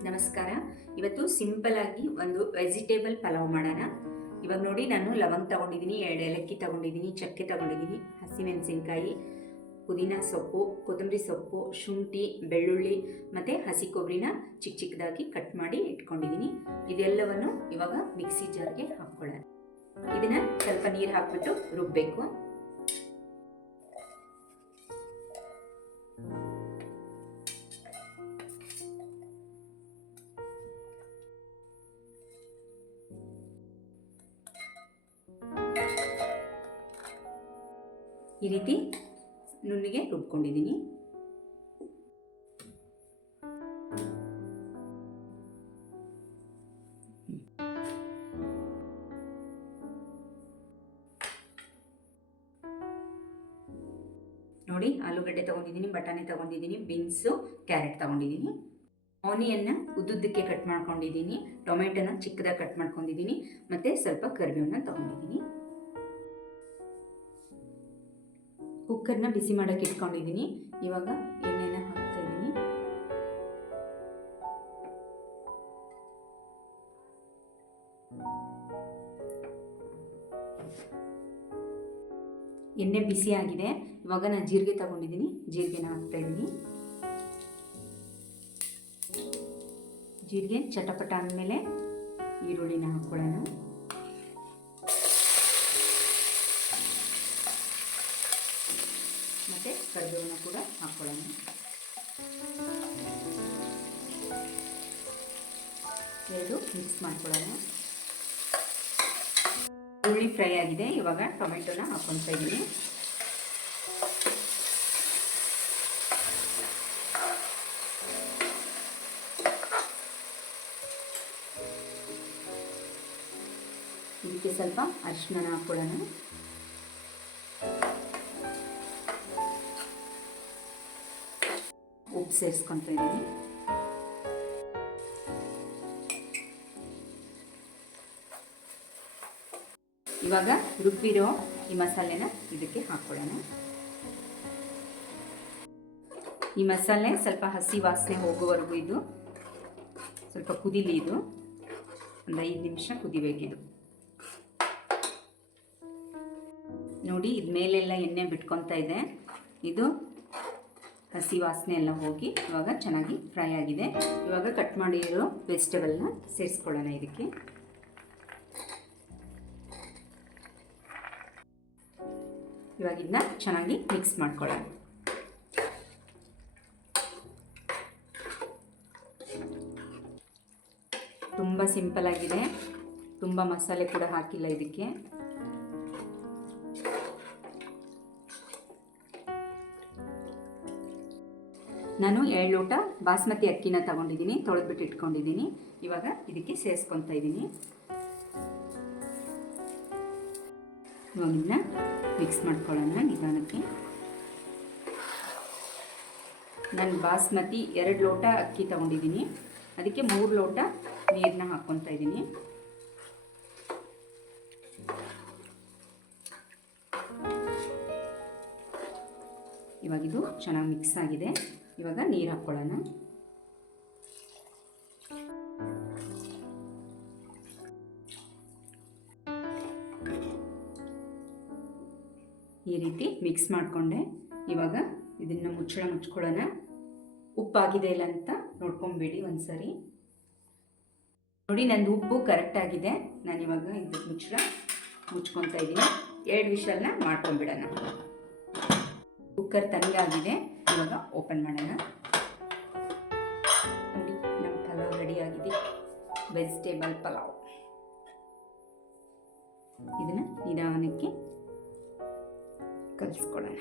ನಮಸ್ಕಾರ. ಇವತ್ತು ಸಿಂಪಲ್ ಆಗಿ ಒಂದು ವೆಜಿಟೇಬಲ್ ಪಲಾವ್ ಮಾಡೋಣ. ಇವಾಗ ನೋಡಿ ನಾನು ಲವಂಗ ತಗೊಂಡಿದ್ದೀನಿ, ಎರಡು ಏಲಕ್ಕಿ ತಗೊಂಡಿದ್ದೀನಿ, ಚಕ್ಕೆ ತಗೊಂಡಿದ್ದೀನಿ, ಹಸಿಮೆಣಸಿನ್ಕಾಯಿ, ಪುದೀನ ಸೊಪ್ಪು, ಕೊತ್ತಂಬರಿ ಸೊಪ್ಪು, ಶುಂಠಿ, ಬೆಳ್ಳುಳ್ಳಿ ಮತ್ತು ಹಸಿ ಕೊಬ್ಬರಿನ ಚಿಕ್ಕ ಚಿಕ್ಕದಾಗಿ ಕಟ್ ಮಾಡಿ ಇಟ್ಕೊಂಡಿದ್ದೀನಿ. ಇದೆಲ್ಲವನ್ನು ಇವಾಗ ಮಿಕ್ಸಿ ಜಾರ್ಗೆ ಹಾಕ್ಕೊಳ್ಳೋಣ. ಇದನ್ನು ಸ್ವಲ್ಪ ನೀರು ಹಾಕ್ಬಿಟ್ಟು ರುಬ್ಬಬೇಕು ಈ ರೀತಿ ನುಣ್ಣಿಗೆ ರುಬ್ಕೊಂಡಿದ್ದೀನಿ. ನೋಡಿ, ಆಲೂಗಡ್ಡೆ ತಗೊಂಡಿದ್ದೀನಿ, ಬಟಾಣಿ ತಗೊಂಡಿದ್ದೀನಿ, ಬೀನ್ಸು, ಕ್ಯಾರೆಟ್ ತಗೊಂಡಿದ್ದೀನಿ. ಆನಿಯನ್ನ ಉದ್ದುದ್ದಕ್ಕೆ ಕಟ್ ಮಾಡ್ಕೊಂಡಿದ್ದೀನಿ, ಟೊಮೆಟೊನ ಚಿಕ್ಕದಾಗಿ ಕಟ್ ಮಾಡ್ಕೊಂಡಿದ್ದೀನಿ, ಮತ್ತು ಸ್ವಲ್ಪ ಕರಿಬೇವನ್ನ ತಗೊಂಡಿದ್ದೀನಿ. ಕುಕ್ಕರ್ನ ಬಿಸಿ ಮಾಡೋಕ್ಕೆ ಇಟ್ಕೊಂಡಿದ್ದೀನಿ ಇವಾಗ ಎಣ್ಣೆನ ಹಾಕ್ತಾ ಇದ್ದೀನಿ ಎಣ್ಣೆ ಬಿಸಿ ಆಗಿದೆ. ಇವಾಗ ನಾನು ಜೀರಿಗೆ ತಗೊಂಡಿದ್ದೀನಿ ಜೀರಿಗೆನ ಹಾಕ್ತಾ ಇದ್ದೀನಿ ಜೀರಿಗೆ ಚಟಪಟ ಅಂದಮೇಲೆ ಈರುಳ್ಳಿನ ಹಾಕ್ಕೊಳ್ಳೋಣ ಮತ್ತು ಕೂಡ ಹಾಕ್ಕೊಳ್ಳೋಣ ಎರಡು ಮಿಕ್ಸ್ ಮಾಡ್ಕೊಳ್ಳೋಣ. ಈರುಳ್ಳಿ ಫ್ರೈ ಆಗಿದೆ. ಇವಾಗ ಟೊಮೆಟೊನ ಹಾಕ್ಕೊಳ್ತಾ ಇದ್ದೀನಿ. ಇದಕ್ಕೆ ಸ್ವಲ್ಪ ಅರಿಶಿನ ಹಾಕ್ಕೊಳ್ಳೋಣ ಉಪ್ಪು ಸೇರಿಸ್ಕೊತಾ ಇದ್ದೀನಿ. ಇವಾಗ ರುಬ್ಬಿರೋ ಈ ಮಸಾಲೆನ ಇದಕ್ಕೆ ಹಾಕ್ಕೊಳ್ಳೋಣ ಈ ಮಸಾಲೆ ಸ್ವಲ್ಪ ಹಸಿ ವಾಸನೆ ಹೋಗುವವರೆಗೂ ಇದು. ಸ್ವಲ್ಪ ಕುದಿಲಿ ಇದು. ಒಂದು ಐದು ನಿಮಿಷ ಕುದಿಬೇಕಿದು ನೋಡಿ ಇದ್ಮೇಲೆಲ್ಲ ಎಣ್ಣೆ ಬಿಟ್ಕೊತಾ ಇದೆ. ಇದು ಹಸಿ ವಾಸನೆ ಎಲ್ಲ ಹೋಗಿ ಇವಾಗ ಚೆನ್ನಾಗಿ ಫ್ರೈ ಆಗಿದೆ. ಇವಾಗ ಕಟ್ ಮಾಡಿರೋ ವೆಜಿಟೇಬಲ್ನ ಸೇರಿಸ್ಕೊಳ್ಳೋಣ ಇದಕ್ಕೆ. ಇವಾಗ ಇದನ್ನ ಚೆನ್ನಾಗಿ ಮಿಕ್ಸ್ ಮಾಡ್ಕೊಳ್ಳೋಣ. ತುಂಬ ಸಿಂಪಲ್ ಆಗಿದೆ. ತುಂಬ ಮಸಾಲೆ ಕೂಡ ಹಾಕಿಲ್ಲ ಇದಕ್ಕೆ. ನಾನು ಎರಡು ಲೋಟ ಬಾಸ್ಮತಿ ಅಕ್ಕಿನ ತಗೊಂಡಿದ್ದೀನಿ, ತೊಳೆದ್ಬಿಟ್ಟು ಇಟ್ಕೊಂಡಿದ್ದೀನಿ. ಇವಾಗ ಇದಕ್ಕೆ ಸೇರಿಸ್ಕೊತಾ ಇದ್ದೀನಿ. ಇವಾಗ ಮಿಕ್ಸ್ ಮಾಡ್ಕೊಳ್ಳೋಣ ನಿಧಾನಕ್ಕೆ. ನಾನು ಬಾಸ್ಮತಿ ಎರಡು ಲೋಟ ಅಕ್ಕಿ ತಗೊಂಡಿದ್ದೀನಿ. ಅದಕ್ಕೆ ಮೂರು ಲೋಟ ನೀರನ್ನ ಹಾಕ್ಕೊತಾ ಇದ್ದೀನಿ. ಇವಾಗಿದು ಚೆನ್ನಾಗಿ ಮಿಕ್ಸ್ ಆಗಿದೆ. ಇವಾಗ ನೀರು ಹಾಕ್ಕೊಳ್ಳೋಣ ಈ ರೀತಿ ಮಿಕ್ಸ್ ಮಾಡಿಕೊಂಡೆ. ಇವಾಗ ಇದನ್ನು ಮುಚ್ಚಳ ಮುಚ್ಕೊಳ್ಳೋಣ. ಉಪ್ಪಾಗಿದೆ ಇಲ್ಲ ಅಂತ ನೋಡ್ಕೊಂಬಿಡಿ ಒಂದ್ಸರಿ. ನೋಡಿ, ನಂದು ಉಪ್ಪು ಕರೆಕ್ಟ್ ಆಗಿದೆ. ನಾನು ಇವಾಗ ಇದು ಮುಚ್ಚಳ ಮುಚ್ಕೊತಾ ಇದ್ದೀನಿ ಎರಡು ವಿಷಲ್ನ ಮಾಡ್ಕೊಂಬಿಡೋಣ. ಕುಕ್ಕರ್ ತಣ್ಣಗಾಗಿದೆ ಇವಾಗ ಓಪನ್ ಮಾಡೋಣ. ನೋಡಿ, ನಮ್ಮ ಪಲಾವ್ ರೆಡಿ ಆಗಿದೆ. ವೆಜಿಟೇಬಲ್ ಪಲಾವ್. ಇದನ್ನು ನಿಧಾನಕ್ಕೆ ಕಲಿಸ್ಕೊಳ್ಳೋಣ.